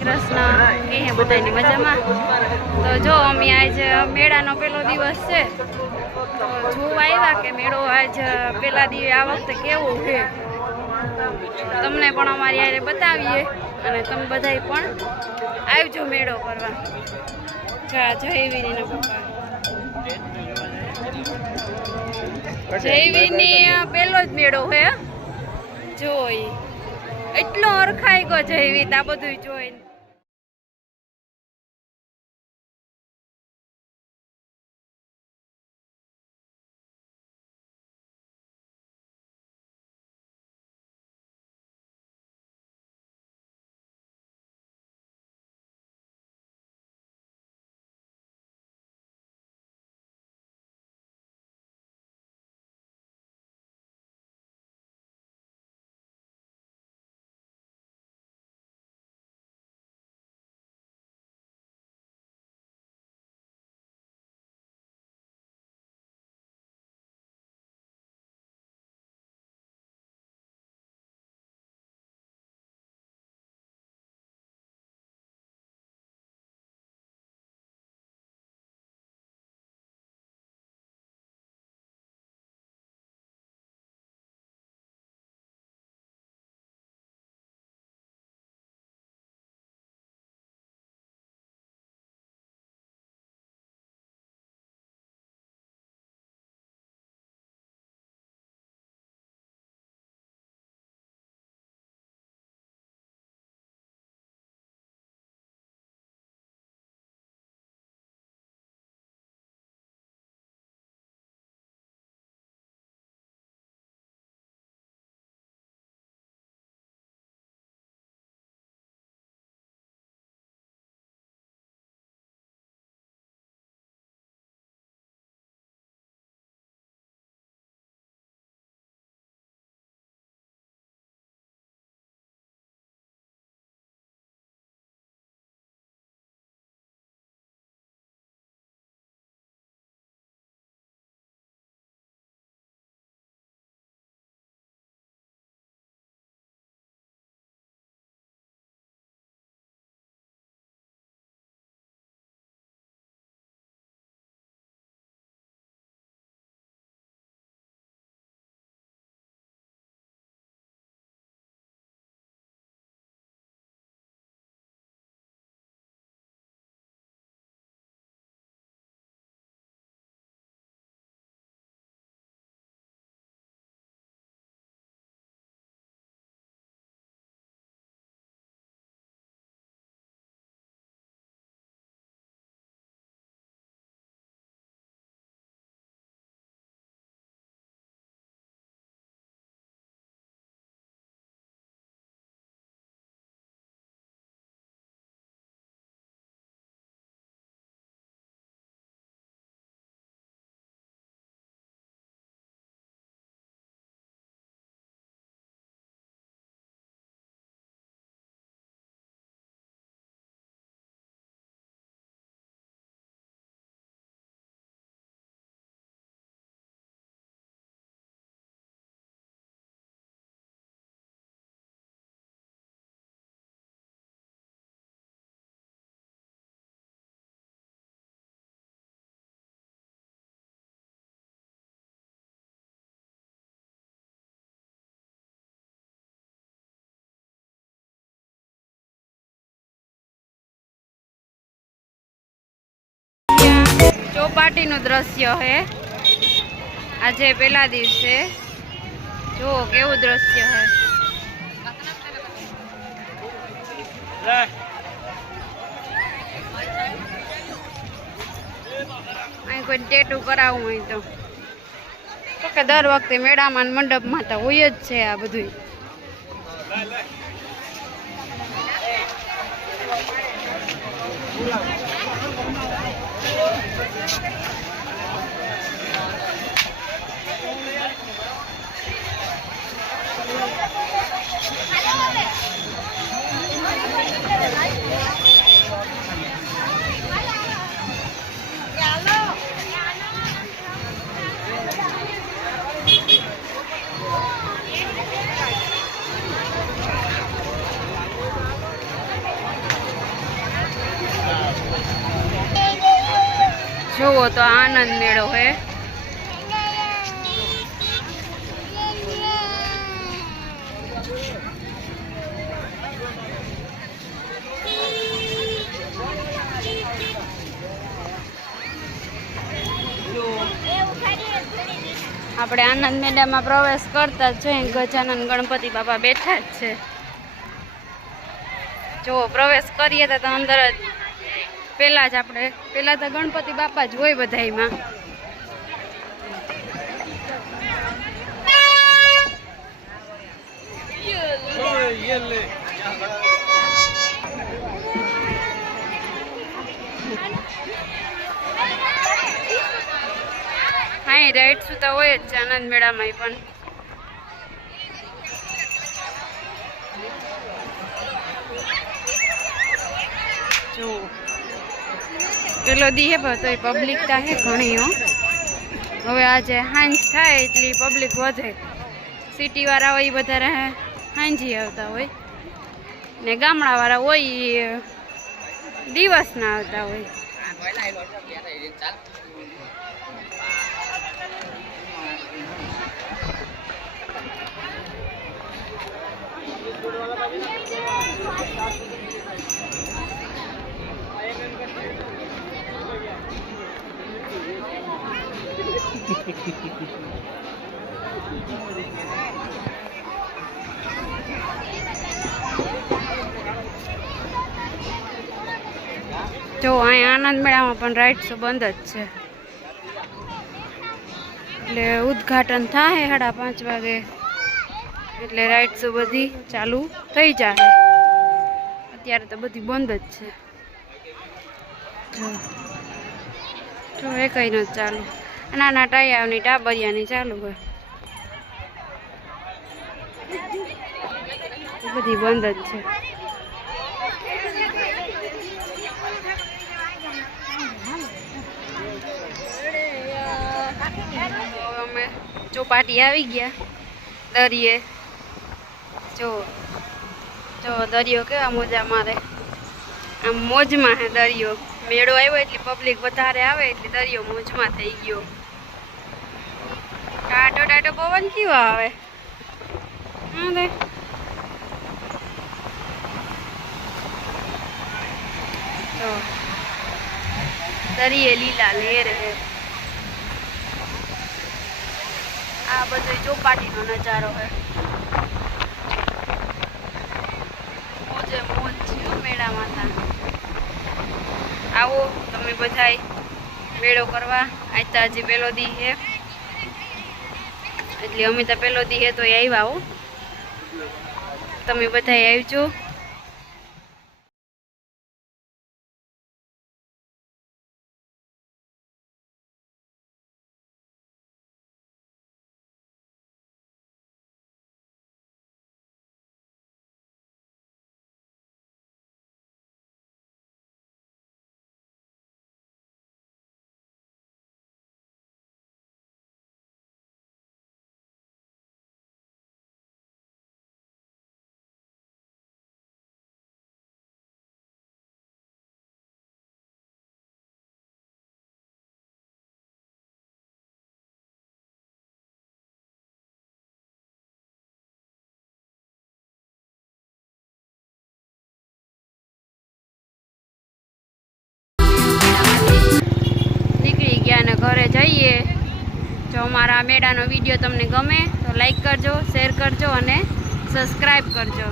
કૃષ્ણ કે બધાની મજામાં. તો જો અમે આજ મેળાનો પહેલો દિવસ છે, તો જોવા આવ્યા કે મેળો આજ પહેલા દિવસે આ વખતે કેવો છે તમને પણ અમારી યારે બતાવીએ અને તમે બધાય પણ આવજો મેળો કરવા. જયવીરીના પપ્પા જયવીરની પહેલો જ મેળો છે. જોઈ એટલો ઓળખાઈ ગયો જયવીર આ બધું જોઈને. ચોપાટીનું દ્રશ્ય હે આજે પહેલા દિવસે. જો કેવું દ્રશ્ય હે. અહીં કોઈ ટેટુ કરાવવું હોય તો કે દર વખતે મેળામાં મંડપમાં તો હોય જ છે આ બધું. જોવો તો આનંદ મેળો હે. આપણે આનંદ મેળામાં પ્રવેશ કરતા જ જોઈએ. ગજાનન ગણપતિ બાપા બેઠા જ છે. જો પ્રવેશ કરીએ તો અંદર જ પેલા તો ગણપતિ બાપા જ હોય બધાયમાં. હા રાઈડ સુતા હોય જ છે આનંદ મેળામાં પણ. જો પેલો દી હે તો પબ્લિક તા હે ઘણી હો. હવે આજે હાંજ થાય એટલી પબ્લિક વધે. સિટી વાળા હોય બધા હાંજી આવતા હોય ને ગામડા વાળા હોય દિવસના આવતા હોય. જો અહીંયા આનંદ મેળામાં પણ રાઇડ્સ બંધ જ છે. એટલે ઉદ્ઘાટન થાય 5:30 વાગે એટલે રાઇડ્સ બધી ચાલુ થઈ જાય. અત્યારે તો બધી બંધ જ છે. જો એ કઈ નથી ચાલુ. નાના ટાયાની ટાબરિયાની ચાલુ હોય. બધી બંધ જ છે. અમે ચોપાટી આવી ગયા દરિયે. જો દરિયો કેવા મોજા મારે. આમ મોજમાં હે દરિયો. મેળો આવ્યો એટલે પબ્લિક વધારે આવે એટલે દરિયો મોજમાં થઈ ગયો. ટાટો ટાટો પવન કેવો આવે. તો દરિયે લીલા લહેર હે. આ બધો ચોપાટીનો નજારો હે. મોજે મોજ છે મેળામાં. આવો તમે બધાય મેળો કરવા. આજ તો હજી પેલો દી હે એટલે અમે તો પેલો દી હે તો આવ્યા હો. તમે બધાય આવજો. ઘરે જઈએ. જો અમારા મેળાનો વિડીયો તમને ગમે તો લાઈક કરજો, શેર કરજો અને સબસ્ક્રાઈબ કરજો.